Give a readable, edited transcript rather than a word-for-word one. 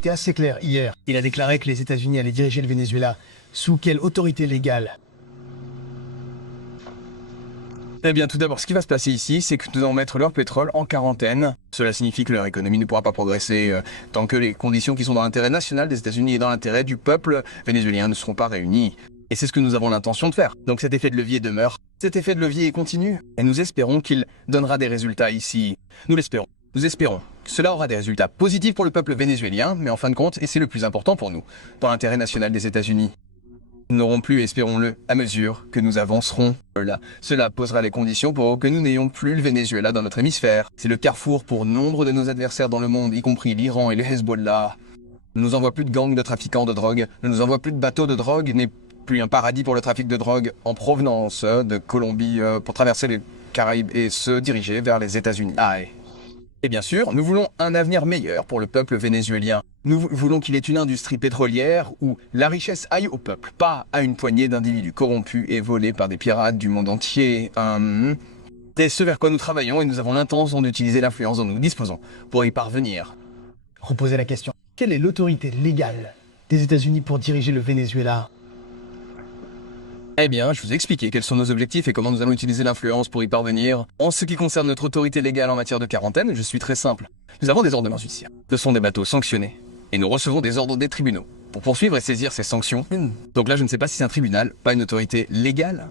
C'était assez clair hier. Il a déclaré que les États-Unis allaient diriger le Venezuela. Sous quelle autorité légale? Eh bien, tout d'abord, ce qui va se passer ici, c'est que nous allons mettre leur pétrole en quarantaine. Cela signifie que leur économie ne pourra pas progresser tant que les conditions qui sont dans l'intérêt national des États-Unis et dans l'intérêt du peuple vénézuélien ne seront pas réunies. Et c'est ce que nous avons l'intention de faire. Donc cet effet de levier demeure. Cet effet de levier est continu. Et nous espérons qu'il donnera des résultats ici. Nous l'espérons. Nous espérons que cela aura des résultats positifs pour le peuple vénézuélien, mais en fin de compte, et c'est le plus important pour nous, dans l'intérêt national des États-Unis. Nous n'aurons plus, espérons-le, à mesure que nous avancerons là. Cela posera les conditions pour que nous n'ayons plus le Venezuela dans notre hémisphère. C'est le carrefour pour nombre de nos adversaires dans le monde, y compris l'Iran et le Hezbollah. Ne nous envoie plus de gangs de trafiquants de drogue, ne nous envoie plus de bateaux de drogue, n'est plus un paradis pour le trafic de drogue en provenance de Colombie pour traverser les Caraïbes et se diriger vers les États-Unis. Et bien sûr, nous voulons un avenir meilleur pour le peuple vénézuélien. Nous voulons qu'il ait une industrie pétrolière où la richesse aille au peuple, pas à une poignée d'individus corrompus et volés par des pirates du monde entier. C'est ce vers quoi nous travaillons et nous avons l'intention d'utiliser l'influence dont nous disposons pour y parvenir. Reposer la question. Quelle est l'autorité légale des États-Unis pour diriger le Venezuela? Eh bien, je vous ai expliqué quels sont nos objectifs et comment nous allons utiliser l'influence pour y parvenir. En ce qui concerne notre autorité légale en matière de quarantaine, je suis très simple. Nous avons des ordonnances judiciaires. Ce sont des bateaux sanctionnés. Et nous recevons des ordres des tribunaux pour poursuivre et saisir ces sanctions. Donc là, je ne sais pas si c'est un tribunal, pas une autorité légale.